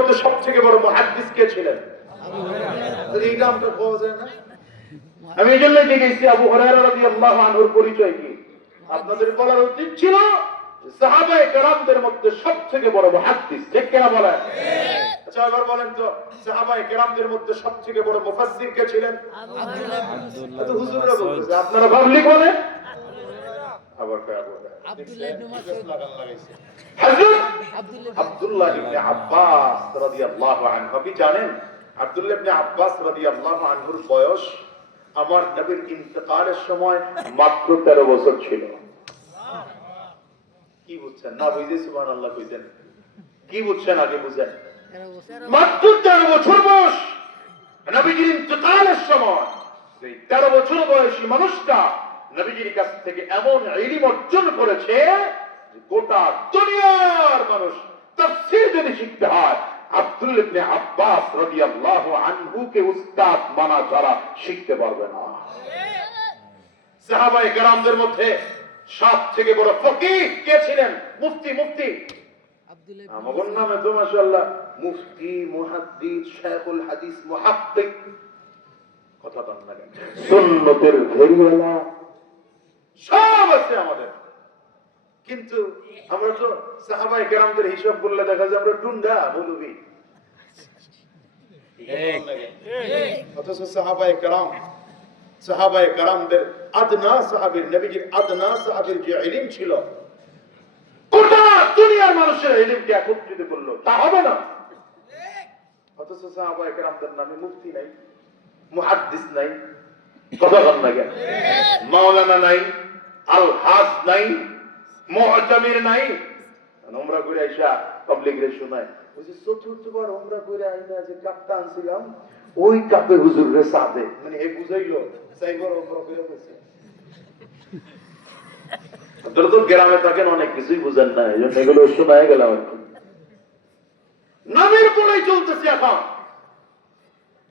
মধ্যে সবথেকে বড় মুহাদ্দিস কে ছিলেন? এই নামটা পাওয়া যায় না। আমি এই জন্যই জিজ্ঞেসি আবু হুরায়রা রাদিয়াল্লাহু আনহুর পরিচয় কি? আপনাদের বলার উচিত ছিল সাহাবায়ে কেরামদের মধ্যে সবথেকে বড় মুহাদ্দিস কে কে বলেন? আচ্ছা এবার বলেন তো সাহাবায়ে কেরামদের মধ্যে সবথেকে বড় মুফাসসির কে ছিলেন? আব্দুল্লাহ। তো হুজুররা বলতেছে আপনারা পাবলিক বলেন আবার কয়া বলে আব্দুল্লাহ ইবনে মাসউদ লাগাইছে হযরত আব্দুল্লাহ ইবনে আব্বাস রাদিয়াল্লাহু আনহু। আপনি জানেন আব্দুল্লাহ ইবনে আব্বাস রাদিয়াল্লাহু আনহুর বয়স আমার নবীর ইন্তেকালের সময় মাত্র 13 বছর ছিল। কি বুঝছেন না বুঝে সুবহানাল্লাহ কইতেন? কি বুঝছেন আগে বুঝেন। মাত্র 13 বছর বয়স নবীজির ইন্তেকালের সময় সেই 13 বছর বয়সী মানুষটা নবীজির কাছ থেকে এমন ইলম অর্জন করেছে যে গোটা দুনিয়ার মানুষ তাফসীর যদি শিখতে হয় আব্দুল্লাহ ইবনে আব্বাস রাদিয়াল্লাহু আনহু কে উস্তাদ মানা ছাড়া শিখতে পারবে না। সাহাবায়ে কেরামদের মধ্যে সবথেকে বড় ফকিহ কে ছিলেন? মুফতি। আমার নামে তো মাশাআল্লাহ মুফতি, মুহাদ্দিস, শাইখুল হাদিস, মুহাক্কিক, কথা বলেন না কেন? সুন্নতের ভেরিওয়ালা সব আছে আমাদের। কিন্তু আমরা তো সাহাবায়ে কেরামদের হিসাব করলে দেখা যায় আমরা টুন্ডা মৌলবি। অথচ সাহাবায়ে কেরামদের আদনা সাহাবীর নবীজির আদনা সাহাবীর যে ইলম ছিল গোটা দুনিয়ার মানুষের ইলমকে একত্রিত করলো, তা হবে না। অথচ সাহাবায়ে কেরামদের নামে মুফতি নাই, মুহাদ্দিস নাই, কথা বলেন না কেন? মাওলানা নাই, আল হাজ নাই, মুআতামির নাই। উমরা করে আইসা পাবলিক রে শোনায় ওই যে চতুর্থবার উমরা করে আইনা যে কাপটা আনছিলাম ওই কাপে হুজুর রে সাথে মানে এ বুঝাইলো চাইবার উমরা করে বসে। আপনারা তো গ্রামে থাকেন অনেক কিছুই বুঝেন না, এই জন্য এগুলো শোনায় গেলাম আর কি। নামের পরেই চলতেছে এখন,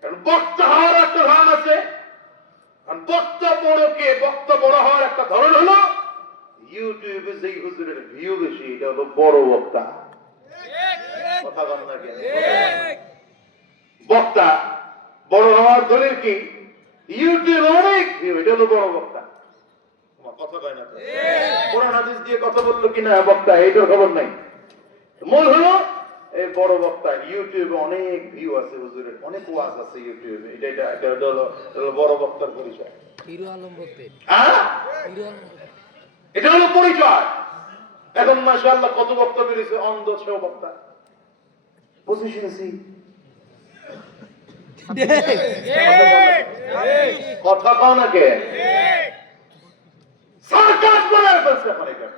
কারণ বক্তা হওয়ার একটা ধরন আছে। বক্তা বড় হওয়ার একটা ধরন হলো ইউটিউবে যেই হুজুরের ভিউ বেশি এটা হলো বড় বক্তা। কথা বলেন না কেন? বক্তা বড় হওয়ার দলিল কি? ইউটিউবে অনেক ভিউ, এটা হলো বড় বক্তা। কথা কয় না? কোরআন হাদিস দিয়ে কথা বললো কিনা বক্তা এইটার খবর নাই। মূল হলো এই বড় বক্তা ইউটিউবে অনেক ভিউ আছে, হুজুরের অনেক ওয়াজ আছে ইউটিউবে, এটা হলো বড় বক্তার পরিচয়। হিরো আলম বলতে এটা হলো পরিচয়। এখন মাশাআল্লাহ কত বক্তা বেরিয়েছে, অন্ধ সেও বক্তা। পজিশনসি কথা কও না কে? সার্কাস বানায় ফেলছে এখন এখানে।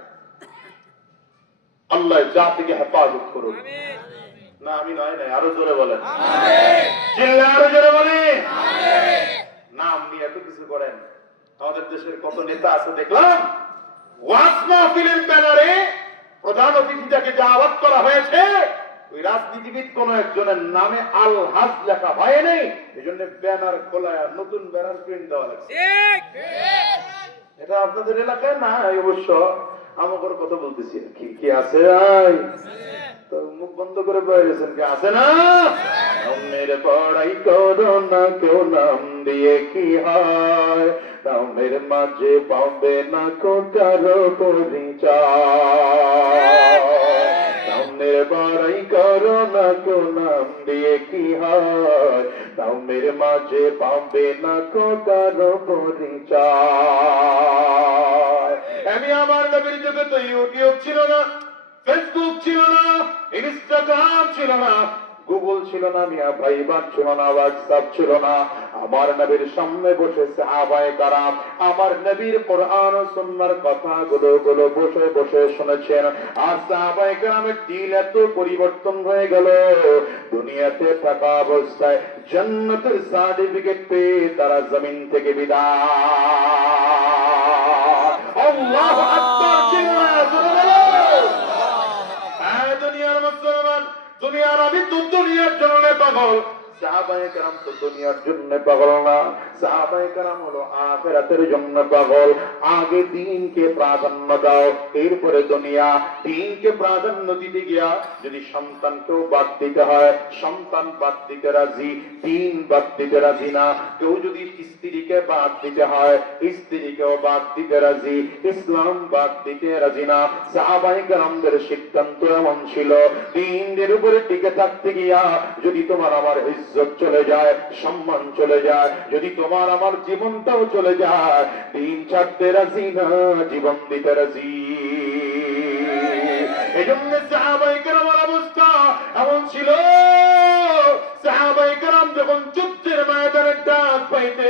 আল্লাহ জাতিকে হেফাজত করুন। না আমি নয় নাই, আরো জোরে বলেন চিল্লা, আরো জোরে বলেন। নাম নিয়ে এত কিছু করেন। আমাদের দেশের কত নেতা আছে দেখলাম ওয়াজ মাহফিলের ব্যানারে প্রধান অতিথি যাকে দাওয়াত করা হয়েছে ওই রাজনীতিবিদ কোন একজনের নামে আল হাজ লেখা হয় নাই, এজন্য ব্যানার খোলায় নতুন ব্যানার প্রিন্ট দেওয়া লাগছে। এটা আপনাদের এলাকায় না? অবশ্য আমাদের কথা বলতেছি। কি আছে ভাই? তো মুখ বন্ধ করে বলেছেন কি আছে না? নামের পড়াই করো না কেউ নাম দিয়ে কি হয়, নামের মাঝে পাবে না কো কারো পরিচয়। নামের পড়াই করো না কেউ নাম দিয়ে কি হয়, নামের মাঝে পাবে না কো কারো পরিচয়। আমি আমার নবীর যুগে তো ইউটিউব ছিল না, ফেসবুক ছিল না, ইনস্টাগ্রাম ছিল না, গুগল ছিল না, মিয়া ভাইবার ছিল না, হোয়াটসঅ্যাপ ছিল না। আমার নবীর সামনে বসে সাহাবায়ে কেরাম আমার নবীর কোরআন ও সুন্নাহর কথাগুলো বসে বসে শুনেছেন। আর সাহাবায়ে কেরামের দিল এত পরিবর্তন হয়ে গেল, দুনিয়াতে থাকা অবস্থায় জান্নাতের সার্টিফিকেট পেয়ে তারা জমিন থেকে বিদায়। আল্লাহু আকবার। দুনিয়ার মুসলমান, দুনিয়ার আমি তো দুনিয়ার জন্য পাগল, সাহাবায়ে কেরাম তো দুনিয়ার জন্য পাগল না, সাহাবায়ে কেরাম হলো আখিরাতের জন্য পাগল। আগে দ্বীনকে প্রাধান্য দাও, এরপরে দুনিয়া। দ্বীনকে প্রাধান্য দিতে গিয়া যদি সন্তানকেও বাদ দিতে হয়, সন্তান বাদ দিতে রাজি, দ্বীন বাদ দিতে রাজি না। কেউ যদি স্ত্রীকে বাদ দিতে হয়, স্ত্রীকেও বাদ দিতে রাজি, ইসলাম বাদ দিতে রাজি না। সাহাবায়ে কেরামদের সিদ্ধান্ত এমন ছিল, দ্বীনের উপরে টিকে থাকতে গিয়া যদি তোমার আমার ইজ্জত চলে যায়, সম্মান চলে যায়, যদি তোমার আমার জীবনটাও চলে যায়, দ্বীন ছাড়তে রাজি না, জীবন দিতে রাজি। এজন্য সাহাবায়ে কেরামের অবস্থা এমন ছিল, সাহাবায়ে কেরাম যখন যুদ্ধের ময়দানে ডাক পাইতে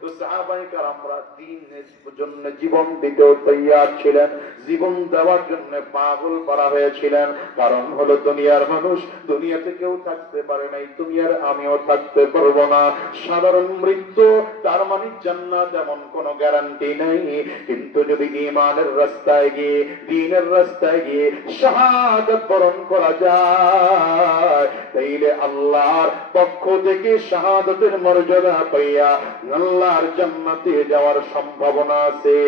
তো সাহাবায়ে কেরামরা দ্বীনের জন্য জীবন দিতেও তৈয়ার ছিলেন, জীবন দেওয়ার জন্য পাগল করা হয়েছিলেন। কারণ হলো দুনিয়ার মানুষ, দুনিয়াতে কেউ থাকতে পারে নাই, তুমি আর আমিও থাকতে পারবো না। সাধারণ মৃত্যু, তার মানে জান্নাত, এমন কোনো গ্যারান্টি নাই। কিন্তু যদি ঈমানের রাস্তায় গিয়ে, দ্বীনের রাস্তায় গিয়ে শাহাদাত বরণ করা যায়, তাইলে আল্লাহর পক্ষ থেকে শাহাদাতের মর্যাদা পাইয়া আল্লাহর জান্নাতে যাওয়ার সম্ভাবনা আছে।